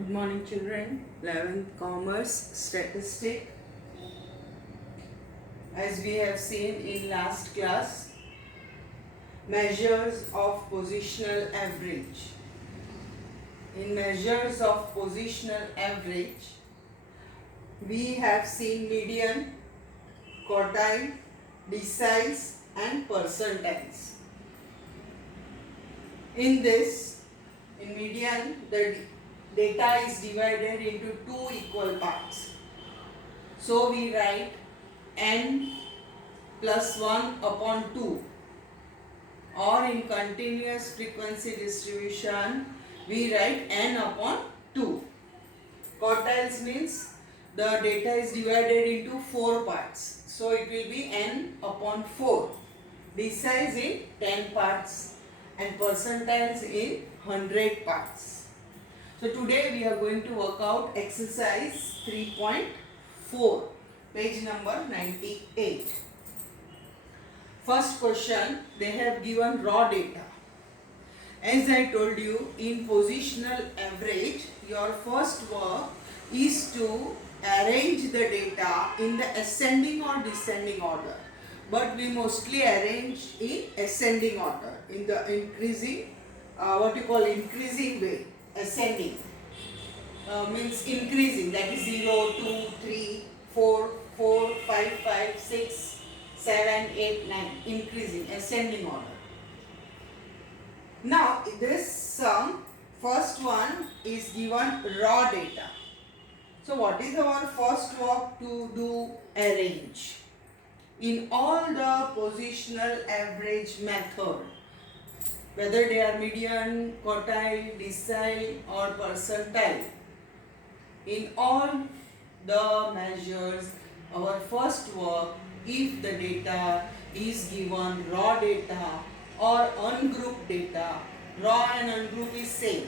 Good morning, children. 11th Commerce Statistic. As we have seen in last class, measures of positional average. In measures of positional average, we have seen median, quartile, deciles, and percentiles. In this, in median, the data is divided into two equal parts. So we write n plus 1 upon 2, or in continuous frequency distribution we write n upon 2. Quartiles means the data is divided into 4 parts, so it will be n upon 4. Deciles in 10 parts and percentiles in 100 parts. So today we are going to work out exercise 3.4, page number 98. First question, they have given raw data. As I told you, in positional average, your first work is to arrange the data in the ascending or descending order. But we mostly arrange in ascending order, in the increasing, increasing way, ascending. Means increasing, that is 0, 2, 3, 4, 4, 5, 5, 6, 7, 8, 9, increasing, ascending order. Now this sum, first one is given raw data. So what is our first work to do? Arrange. In all the positional average method, whether they are median, quartile, decile or percentile, in all the measures, our first work, if the data is given raw data or ungrouped data, raw and ungroup is same,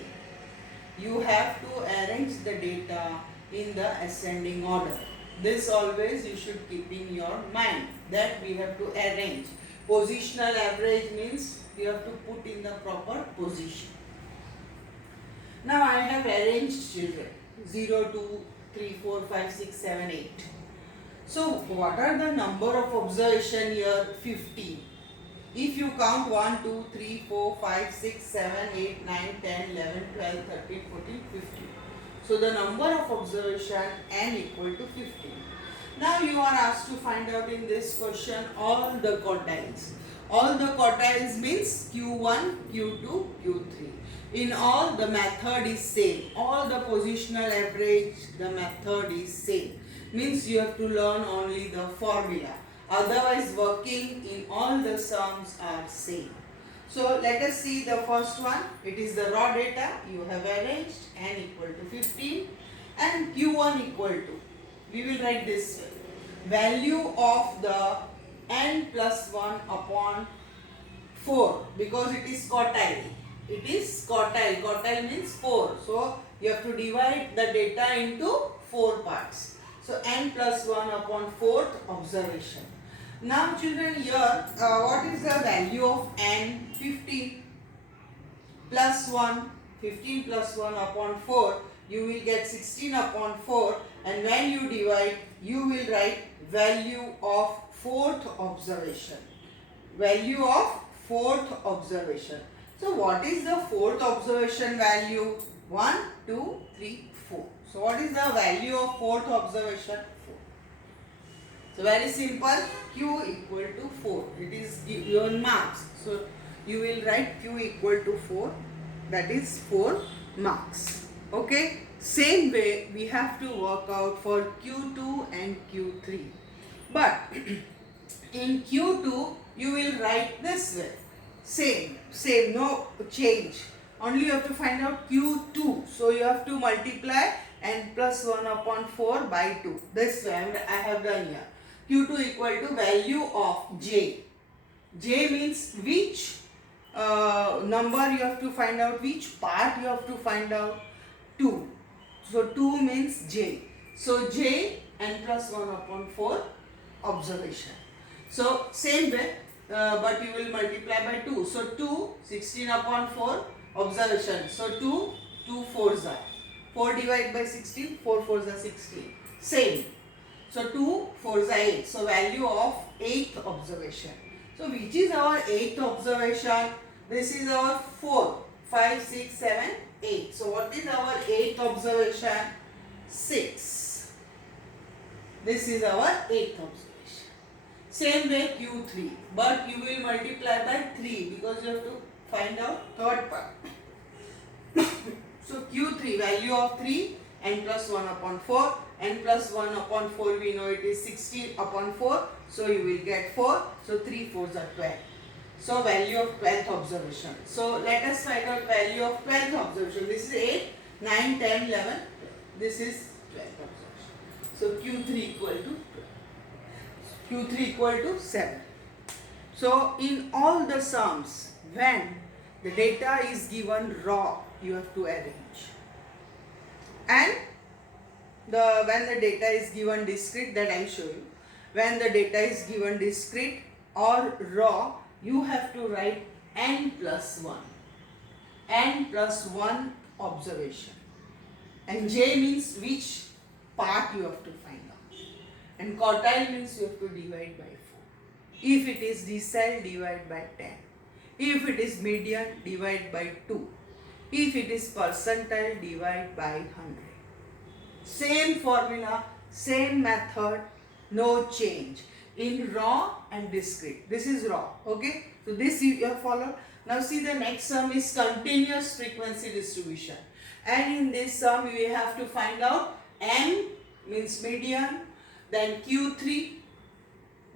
you have to arrange the data in the ascending order. This always you should keep in your mind, that we have to arrange. Positional average means you have to put in the proper position. Now I have arranged children 0, 2, 3, 4, 5, 6, 7, 8. So what are the number of observation here? 15. If you count 1, 2, 3, 4, 5, 6, 7, 8, 9, 10, 11, 12, 13, 14, 15. So the number of observation n equal to 15. Now you are asked to find out in this question all the quartiles. All the quartiles means Q1, Q2, Q3. In all the method is same. All the positional average, the method is same. Means you have to learn only the formula. Otherwise working in all the sums are same. So let us see the first one. It is the raw data. You have arranged n equal to 15 and Q1 equal to, we will write this way, value of the n plus 1 upon 4, because it is quartile. It is quartile. Quartile means 4. So you have to divide the data into 4 parts. So n plus 1 upon 4th observation. Now children, here what is the value of n? 15 plus 1. 15 plus 1 upon 4, you will get 16 upon 4, and when you divide, you will write value of 4th observation. Value of 4th observation. So what is the 4th observation value? 1, 2, 3, 4. So what is the value of 4th observation? 4. So very simple, Q equal to 4. It is given marks. So you will write Q equal to 4. That is 4 marks. Okay. Same way we have to work out for Q2 and Q3. But in Q2 you will write this way. Same, no change. Only you have to find out Q2. So you have to multiply n plus 1 upon 4 by 2. This way I have done here. Q2 equal to value of J. J means which number you have to find out, which part you have to find out. 2. So 2 means J. So J n plus 1 upon 4 observation. So same way, but you will multiply by 2. So 2, 16 upon 4 observation. So 2 4s are 4 divided by 16, 4 4s are 16. Same. So 2 4s are 8. So value of 8th observation. So which is our 8th observation? This is our 4, 5, 6, 7, 8. So what is our 8th observation? 6. This is our 8th observation. Same way Q3, but you will multiply by 3 because you have to find out third part. So Q3 value of 3, n plus 1 upon 4, n plus 1 upon 4 we know it is 16 upon 4, so you will get 4, so 3 4s are 12. So value of 12th observation. So let us find out value of 12th observation. This is 8, 9, 10, 11, this is 12th observation. So Q3 equal to 12. Q3 equal to 7. So in all the sums, when the data is given raw, you have to arrange. And when the data is given discrete, that I will show you. When the data is given discrete or raw, you have to write n plus 1. N plus 1 observation. And J means which part you have to find out. And quartile means you have to divide by 4. If it is decile, divide by 10. If it is median, divide by 2. If it is percentile, divide by 100. Same formula, same method, no change in raw and discrete. This is raw, okay? So this you have followed. Now see, the next sum is continuous frequency distribution. And in this sum we have to find out n means median, then Q3,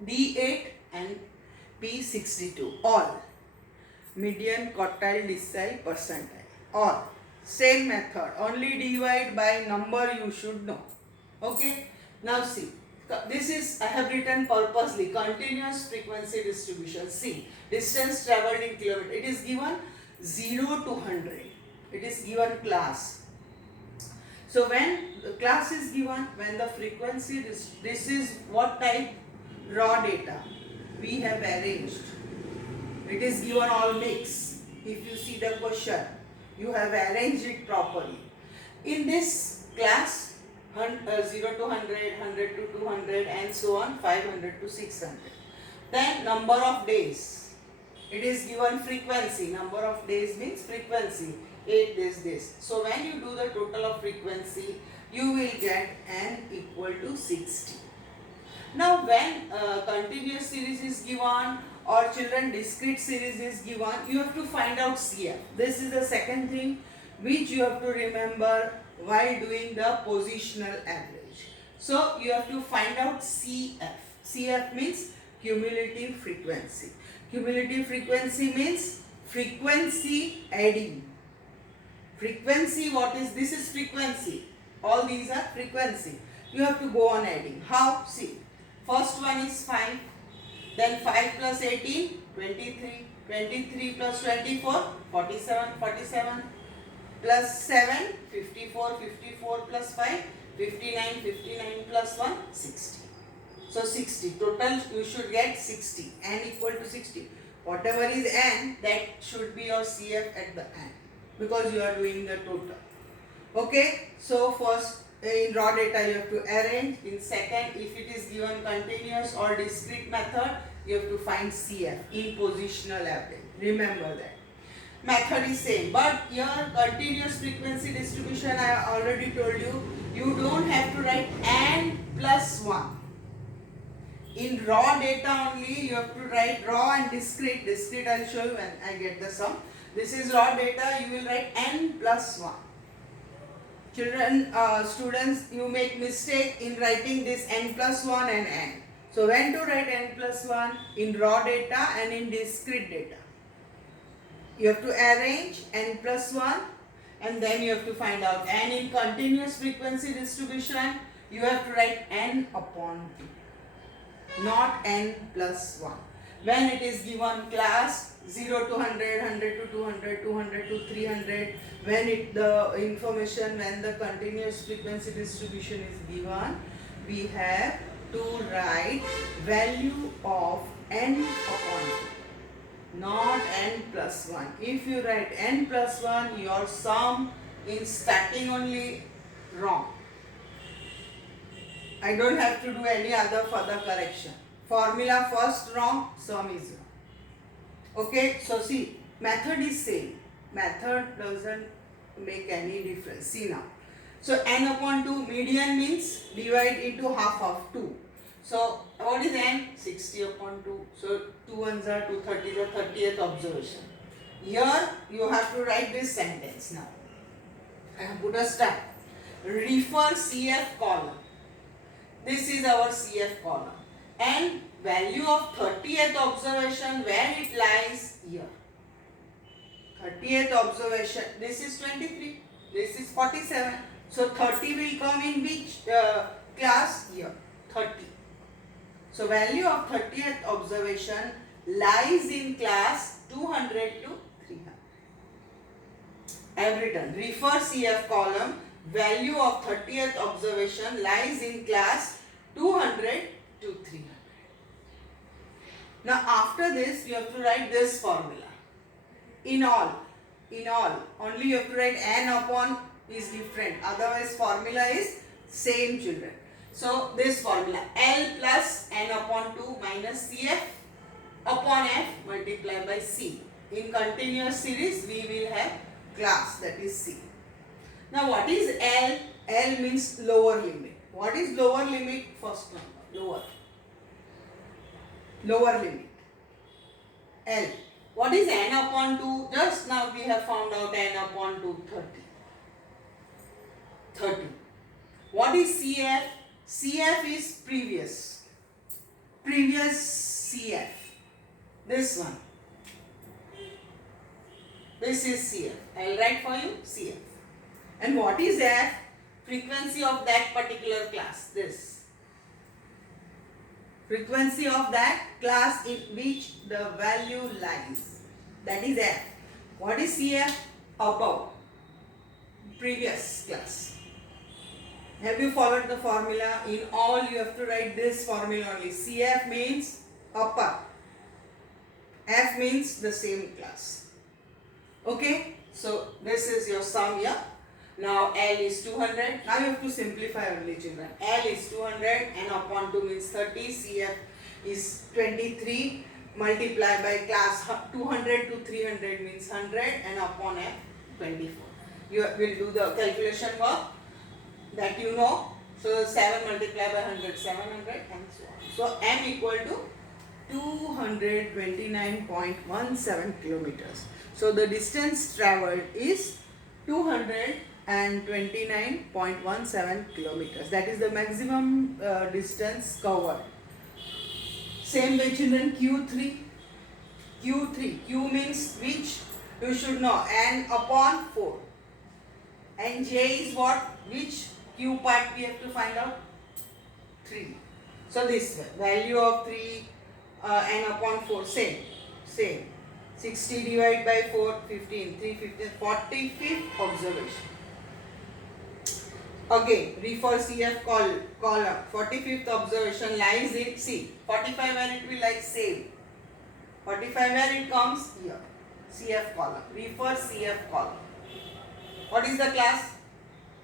D8 and P62. All. Median, quartile, decile, percentile. All. Same method. Only divide by number you should know. Okay. Now see. This is, I have written purposely, continuous frequency distribution. See, distance travelled in kilometer. It is given 0 to 100. It is given class. So when the class is given, when the frequency, this is what type? Raw data. We have arranged. It is given all mix. If you see the question, you have arranged it properly. In this class, 0 to 100, 100 to 200 and so on, 500 to 600. Then number of days. It is given frequency. Number of days means frequency. 8 days this. So when you do the total of frequency, you will get n equal to 60. Now when continuous series is given or children discrete series is given, you have to find out CF. This is the second thing which you have to remember while doing the positional average. So you have to find out CF. CF means cumulative frequency. Cumulative frequency means frequency adding. Frequency, what is this? Is frequency. All these are frequency. You have to go on adding. How? See. First one is 5. Then 5 plus 18, 23. 23 plus 24, 47. 47 plus 7, 54. 54 plus 5, 59. 59 plus 1, 60. So 60. Total you should get 60. N equal to 60. Whatever is N, that should be your CF at the end, because you are doing the total. Okay. So first, in raw data you have to arrange. In second, if it is given continuous or discrete method, you have to find CF in positional average. Remember that. Method is same, but here continuous frequency distribution, I already told you, you don't have to write n plus 1. In raw data only you have to write raw and discrete. Discrete I will show you when I get the sum. This is raw data, you will write n plus 1. Children, students, you make mistake in writing this n plus 1 and n. So when to write n plus 1? In raw data and in discrete data. You have to arrange n plus 1 and then you have to find out. And in continuous frequency distribution, you have to write n upon 2, not n plus 1. When it is given class 0 to 100, 100 to 200, 200 to 300, when the information, when the continuous frequency distribution is given, we have to write value of n upon 2, not n plus 1. If you write n plus 1, your sum in starting only wrong. I don't have to do any other further correction. Formula first wrong, sum is wrong. Okay, so see, method is same. Method doesn't make any difference. See now. So n upon 2, median means divide into half of 2. So what is n? 60 upon 2. So 2 ones are 230, the 30th observation. Here you have to write this sentence now. I have put a star. Refer CF column. This is our CF column. And value of 30th observation, where it lies? Here. 30th observation, this is 23, this is 47. So 30 will come in which class? Here, 30. So value of 30th observation lies in class 200 to 300. I have written, refer CF column, value of 30th observation lies in class 200 to 300. Now after this, you have to write this formula. In all, only you have to write n upon is different. Otherwise, formula is same, children. So this formula, L plus n upon 2 minus CF upon F multiplied by C. In continuous series, we will have class, that is C. Now what is L? L means lower limit. What is lower limit? First number, lower limit. L. What is n upon 2? Just now we have found out n upon 2, 30. What is CF? CF is previous CF. This one. This is CF. I will write for you CF. And what is F? Frequency of that particular class. This. Frequency of that class in which the value lies. That is F. What is CF? Above. Previous class. Have you followed the formula? In all you have to write this formula only. CF means upper. F means the same class. Okay. So this is your sum here. Now L is 200. Now you have to simplify only, children. L is 200, n upon 2 means 30, CF is 23, multiplied by class 200 to 300 means 100, n upon F 24. You will do the calculation work that you know. So 7 multiplied by 100, 700 and so on. So M equal to 229.17 kilometers. So the distance travelled is 229.17 kilometers. That is the maximum distance covered. Same way, children, Q3. Q means which? You should know. N upon 4. And J is what? Which Q part we have to find out? 3. So this way. Value of 3, N upon 4. Same. 60 divided by 4, 15, 3, 15, 45th observation. Again, refer CF column. 45th observation lies in C. 45 where it will lie, same. 45 where it comes? Here. CF column. Refer CF column. What is the class?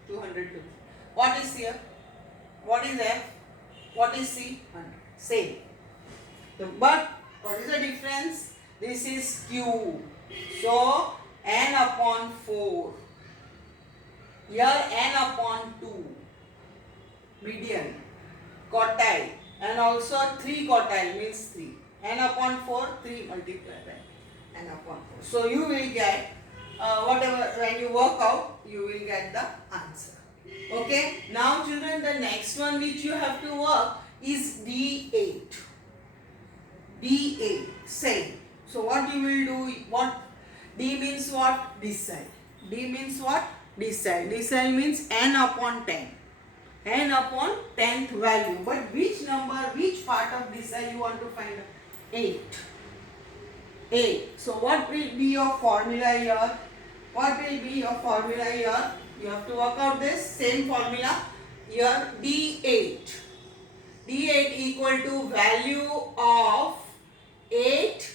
202. What is CF? What is F? What is C? 100. Same. But what is the difference? This is Q. So, N upon 4. Here N upon 2. Median. Quartile. And also 3 quartile means 3. N upon 4, 3 multiplied by N upon 4. So, you will get whatever, when you work out, you will get the answer. Okay. Now, children, the next one which you have to work is D8. D8. Same. So what you will do, what D means what? Decile. D means what? Decile. Decile means n upon 10. N upon 10th value. But which number, which part of decile you want to find out? 8. 8. So what will be your formula here? What will be your formula here? You have to work out this same formula. Here D8. D8 equal to value of 8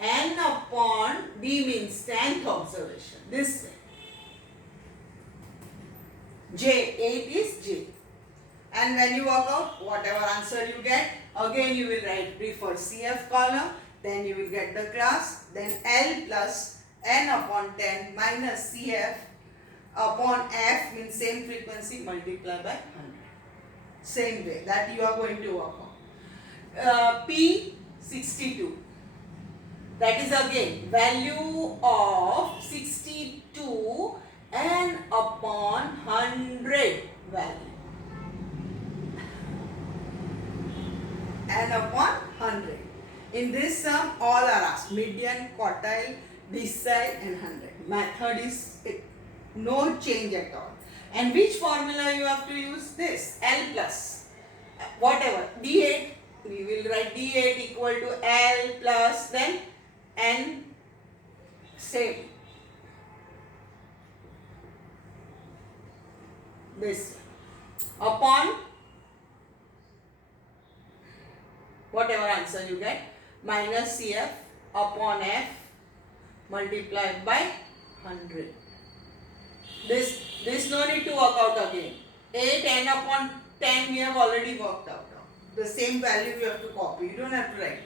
n upon D means 10th observation. This way. J, 8 is J. And when you work out whatever answer you get, again you will refer CF column, then you will get the class, then L plus n upon 10 minus CF upon F means same frequency multiply by 100. Same way that you are going to work on. P 62. That is again value of 62 n upon 100 value. N upon 100. In this sum, all are asked: median, quartile, decile, and 100. Method is no change at all. And which formula you have to use? This L plus whatever D8. We will write D8 equal to L plus then N, same. This upon whatever answer you get minus CF upon F multiplied by 100. This no need to work out again. 8 n upon 10 we have already worked out. The same value you have to copy. You don't have to write.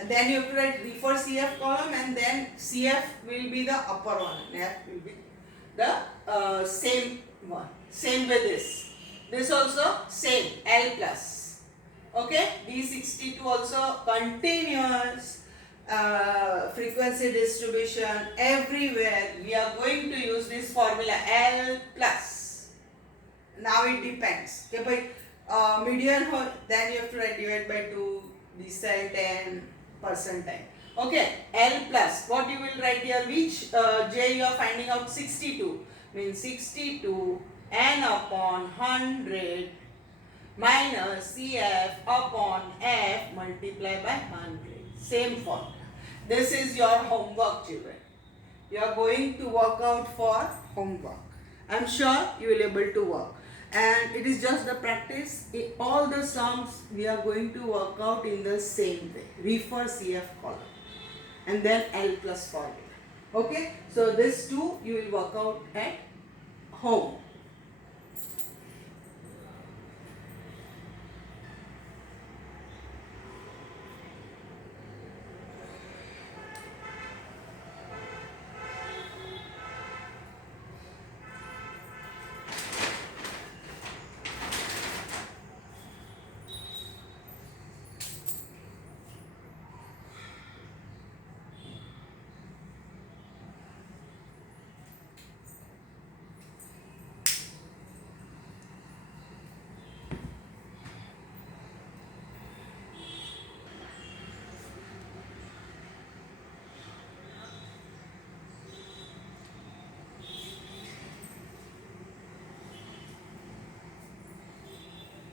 And then you have to write refer CF column, and then CF will be the upper one and F will be the same one. Same with this. This also same L plus. Okay, D62 also continuous frequency distribution everywhere. We are going to use this formula L plus. Now it depends. Okay, by median, then you have to write divide by 2, decile 10, percentile. Okay, L plus. What you will write here? Which J you are finding out? 62 means 62 n upon 100 minus CF upon F multiplied by 100. Same formula. This is your homework, children. You are going to work out for homework. I am sure you will be able to work. And it is just the practice. In all the sums we are going to work out in the same way. Refer CF column. And then L plus formula. Okay. So this two you will work out at home.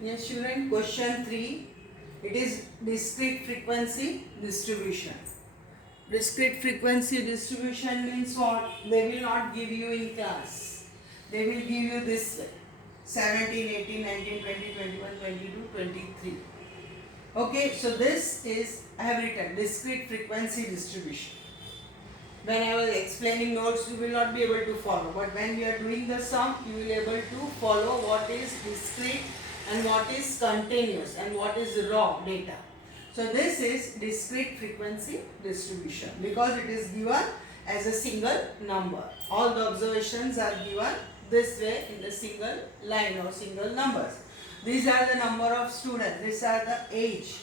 Yes, children, question 3. It is discrete frequency distribution. Discrete frequency distribution means what? They will not give you in class. They will give you this way. 17, 18, 19, 20, 21, 22, 23. Okay, so this is, I have written discrete frequency distribution. When I was explaining notes, you will not be able to follow. But when we are doing the sum, you will be able to follow what is discrete and what is continuous and what is raw data. So this is discrete frequency distribution because it is given as a single number. All the observations are given this way in the single line or single numbers. These are the number of students. These are the age.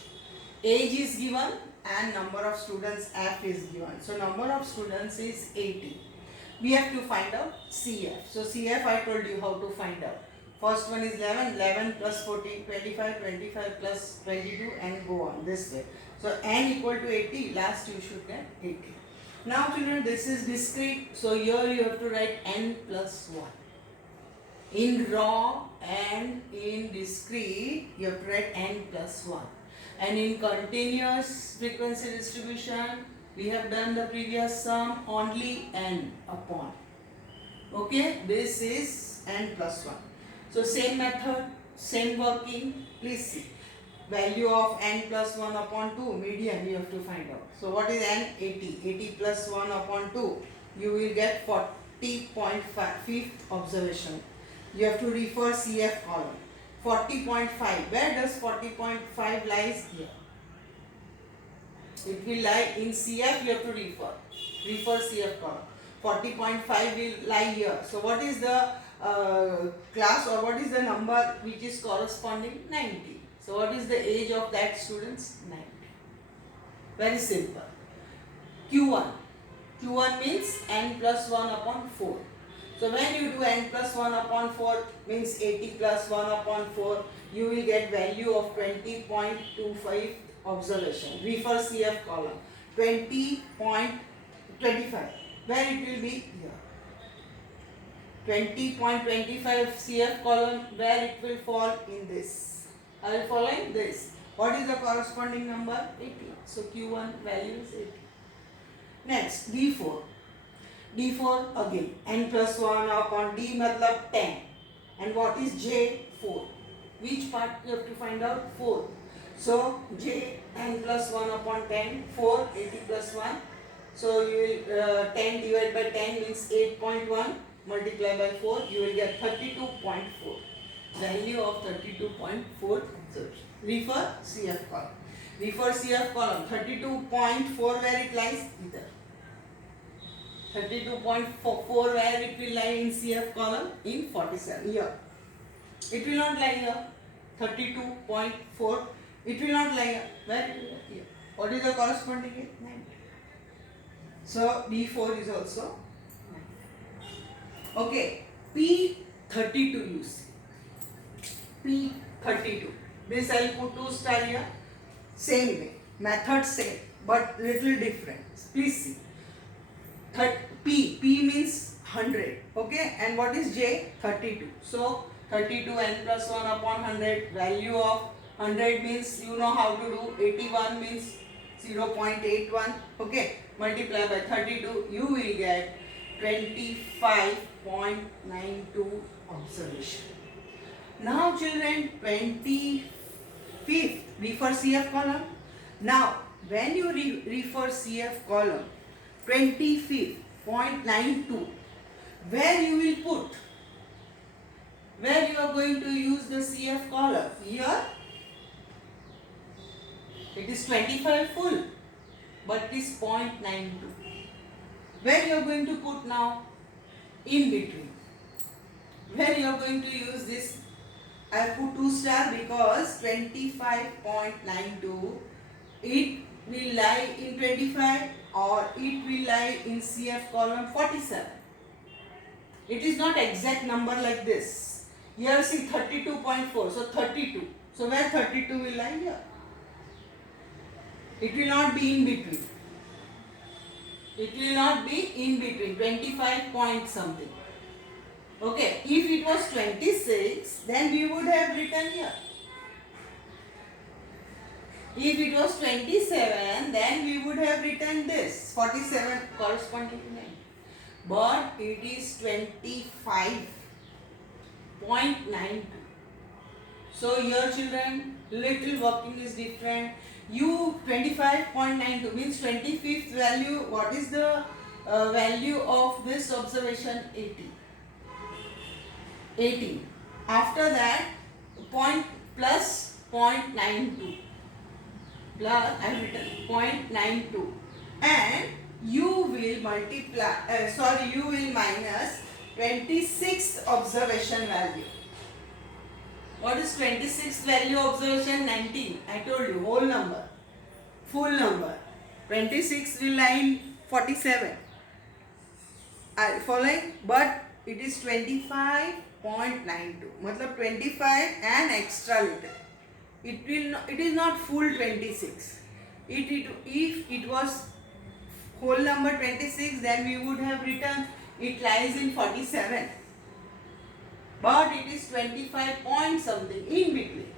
Age is given and number of students F is given. So number of students is 80. We have to find out CF. So CF I told you how to find out. First one is 11, 11 plus 14, 25, 25 plus 22 and go on this way. So n equal to 80, last you should get 80. Now children, this is discrete. So here you have to write n plus 1. In raw and in discrete, you have to write n plus 1. And in continuous frequency distribution, we have done the previous sum, only n upon. Okay, this is n plus 1. So same method, same working. Please see. Value of n plus 1 upon 2, median you have to find out. So what is n? 80. 80 plus 1 upon 2, you will get 40.5, fifth observation. you have to refer CF column. 40.5, where does 40.5 lies? Here. It will lie in CF, you have to refer CF column. 40.5 will lie here. So what is the class, or what is the number which is corresponding? 90. So what is the age of that students? 90. Very simple. Q1. Q1 means n plus 1 upon 4. So when you do n plus 1 upon 4 means 80 plus 1 upon 4, you will get value of 20.25 observation. Refer CF column. 20.25. Where it will be? Here. 20.25 CF column, where it will fall? In this. I will follow in this. What is the corresponding number? 80. So Q1 value is 80. Next, D4. D4 again. N plus 1 upon D matlab 10. And what is J? 4. Which part you have to find out? 4. So J, n plus 1 upon 10. 4, 80 plus 1. So you will 10 divided by 10 means 8.1. Multiply by 4. You will get 32.4. Value of 32.4 observation. Refer CF column. Refer CF column. 32.4 where it lies? Either. 32.4 where it will lie in CF column? In 47. Here. It will not lie here. 32.4. It will not lie here. Where it will lie? Here. What is the corresponding here? 90. So D4 is also 90. Okay. P32 you see. P32. This I will put 2 star here. Same way. Method same. But little different. Please see. P means 100. Okay. And what is J? 32. So 32 n plus 1 upon 100. Value of 100 means you know how to do. 81 means 0.81. Okay. Multiply by 32. You will get 25.92 observation. Now children, 25th, refer CF column. Now when you refer CF column, 25th, 0.92, where you will put? Where you are going to use the CF column? Here it is 25 full, but it is 0.92. Where you are going to put now? In between. Where you are going to use this? I put 2 star because 25.92, it will lie in 25 or it will lie in CF column 47. It is not exact number like this. Here see 32.4, so 32. So where 32 will lie? Here. It will not be in between. It will not be in between. 25 point something. Okay, if it was 26, then we would have written here. If it was 27, then we would have written this. 47 corresponding to 9. But it is 25.92. So here children, little working is different. You 25.92 means 25th value. What is the value of this observation? 80. 18. After that, point plus 0.92. Plus, I have written 0.92. And you will multiply, you will minus 26th observation value. What is 26th value observation? 19. I told you, whole number. Full number. 26 will lie in 47. Are you following? But it is 25.92. Matlab 25 and extra little. It is not full 26. If it was whole number 26, then we would have written it lies in 47. But it is 25 point something in between.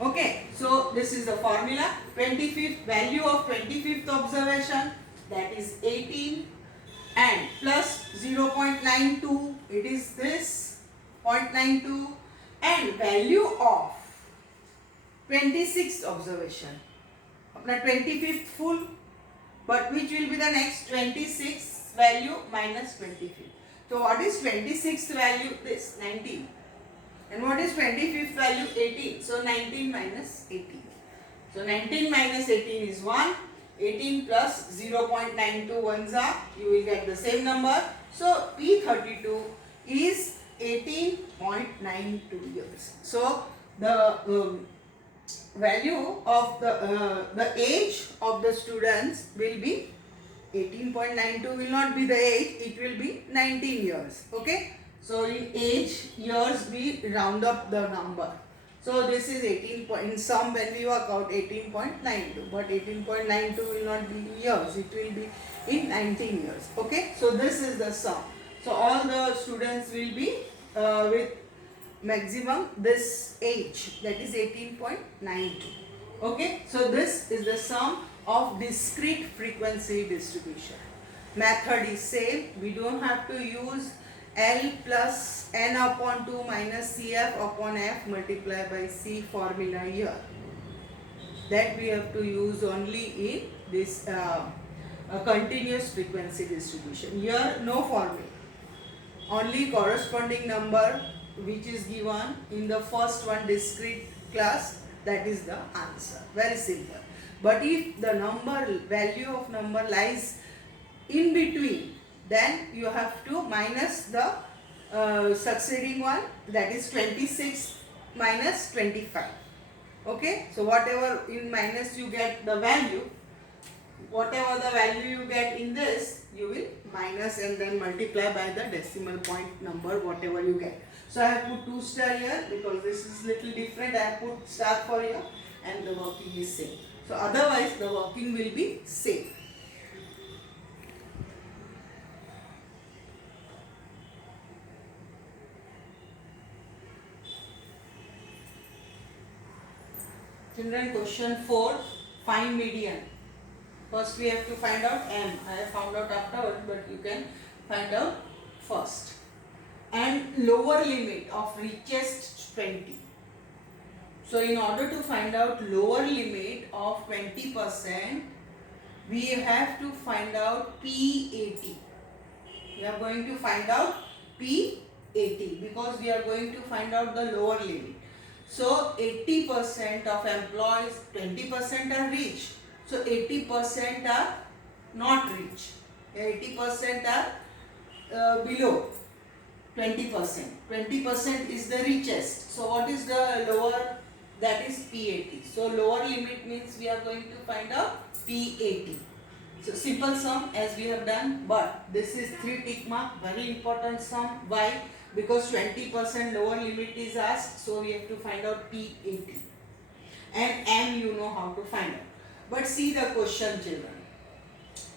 Okay, so this is the formula. 25th value of 25th observation, that is 18, and plus 0.92, it is this 0.92, and value of 26th observation. Apna 25th full, but which will be the next? 26th value minus 25th. So what is 26th value? This 19. And what is 25th value? 18. So 19 minus 18. So 19 minus 18 is 1. 18 plus 0.92 ones are, you will get the same number. So P32 is 18.92 years. So the value of the age of the students will be 18.92 will not be the age, it will be 19 years. Okay. So in age years we round up the number. So this is 18 point, in sum when we work out 18.92, but 18.92 will not be in years, it will be in 19 years. Okay. So this is the sum. So all the students will be with maximum this age, that is 18.92. Okay. So this is the sum of discrete frequency distribution. Method is same. We don't have to use L plus n upon 2 minus Cf upon f multiplied by C formula here. That we have to use only in this continuous frequency distribution. Here no formula. Only corresponding number which is given in the first one discrete class, that is the answer. Very simple. But if the value of number lies in between, then you have to minus the succeeding one, that is 26 minus 25. Okay. So whatever in minus you get the value, whatever the value you get in this, you will minus and then multiply by the decimal point number whatever you get. So I have put 2 star here because this is little different. I have put star for you and the working is same. So otherwise the working will be same. Children, question 4, find median. First we have to find out m. I have found out afterwards, but you can find out first. And lower limit of richest 20. So in order to find out lower limit of 20%, we have to find out P80. We are going to find out P80 because we are going to find out the lower limit. So 80% of employees, 20% are rich. So 80% are not rich. 80% are below 20%. 20% is the richest. So what is the lower? That is P80. So lower limit means we are going to find out P80. So simple sum as we have done, but this is 3 tick mark, very important sum. Why? Because 20% lower limit is asked, so we have to find out P80. And M you know how to find out. But see the question, children.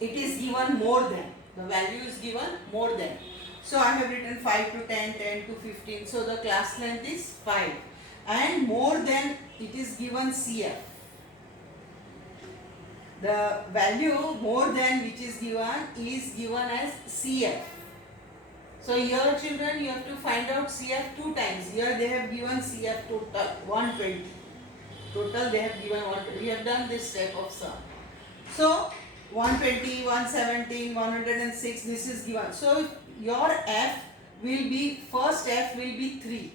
It is given more than. The value is given more than. So I have written 5 to 10, 10 to 15. So the class length is 5. And more than, it is given CF. The value more than which is given as CF. So here children you have to find out CF 2 times. Here they have given CF total 120. Total they have given 120. We have done this type of sum. So 120, 117, 106 this is given. So your F will be, first F will be 3.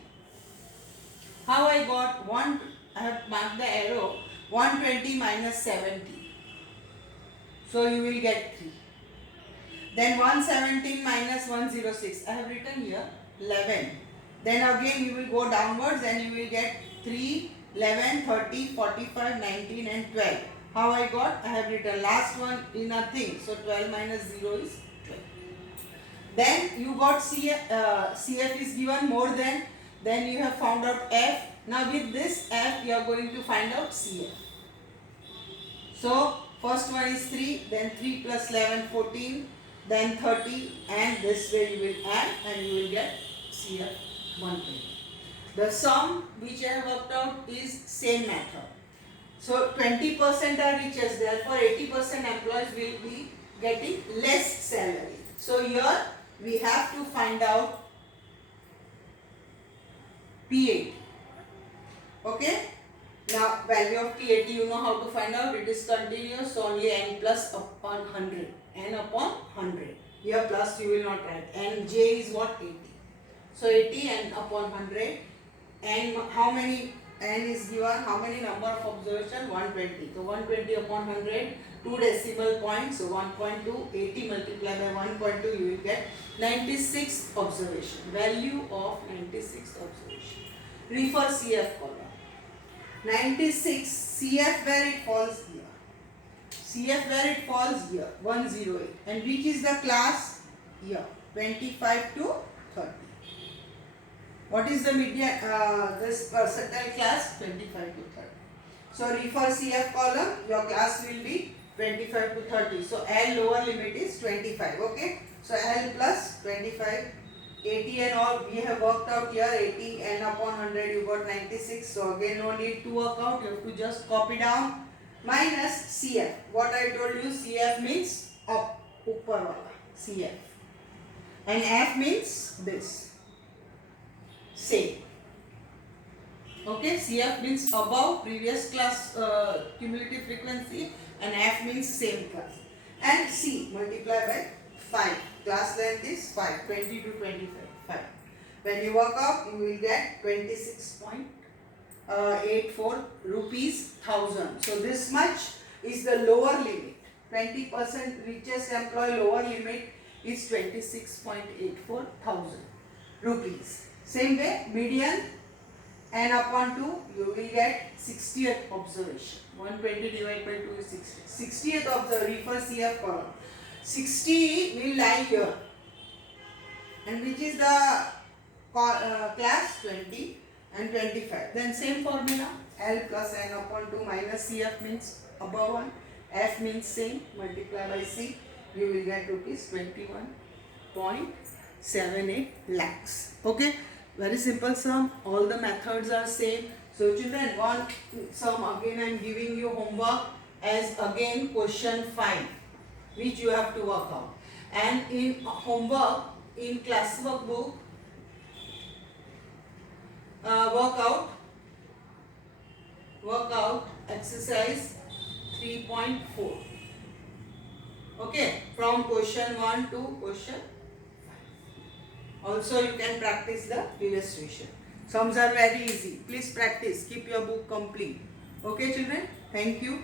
How I got 1, I have marked the arrow, 120 minus 70. So you will get 3. Then 117 minus 106. I have written here 11. Then again you will go downwards and you will get 3, 11, 30, 45, 19 and 12. How I got? I have written last one is nothing. So 12 minus 0 is 12. Then you got CF is given more than. Then you have found out F. Now with this F you are going to find out CF. So first one is 3, then 3 plus 11, 14, then 30, and this way you will add and you will get CF 120. The sum which I have worked out is same method. So 20% are richest, therefore 80% employees will be getting less salary. So here we have to find out P80. Okay. Now value of P80 you know how to find out. It is continuous, so only n plus upon 100. N upon 100. Here plus you will not write. And j is what? 80. So 80 n upon 100. And how many n is given? How many number of observation? 120. So 120 upon 100, 2 decimal points. So 1.2. 80 multiplied by 1.2, you will get 96 observation. Value of 96 observation. Refer CF column. 96 CF where it falls here. CF where it falls here, 108. And which is the class? Here, 25 to 30. What is the median, this percentile class? 25 to 30. So refer CF column, your class will be 25 to 30. So L lower limit is 25, okay? So L plus 25, 80 and all, we have worked out here, 80 n upon 100, you got 96. So again no need to work out, you have to just copy down. Minus CF. What I told you, CF means up, upper wala, CF. And F means this. Same. Okay, CF means above previous class cumulative frequency, and F means same class. And C multiply by 5. Class length is 5, 20 to 25, 5. When you work out, you will get 26.84 rupees 1000. So this much is the lower limit. 20% richest employee lower limit is 26.84 thousand rupees. Same way, median n upon 2, you will get 60th observation. 120 divided by 2 is 60. 60th observation, refer CF column. 60 will lie here. And which is the class? 20 and 25. Then same formula, L plus n upon 2 minus CF means above 1, F means same, multiply by C, you will get rupees 21.78 lakhs. Okay, very simple sum, all the methods are same. So children, one sum again I am giving you homework as again question 5, which you have to work out. And in homework, in classwork book, work out exercise 3.4. Okay, from question 1 to question 5. Also you can practice the illustration. Sums are very easy. Please practice. Keep your book complete. Okay children, thank you.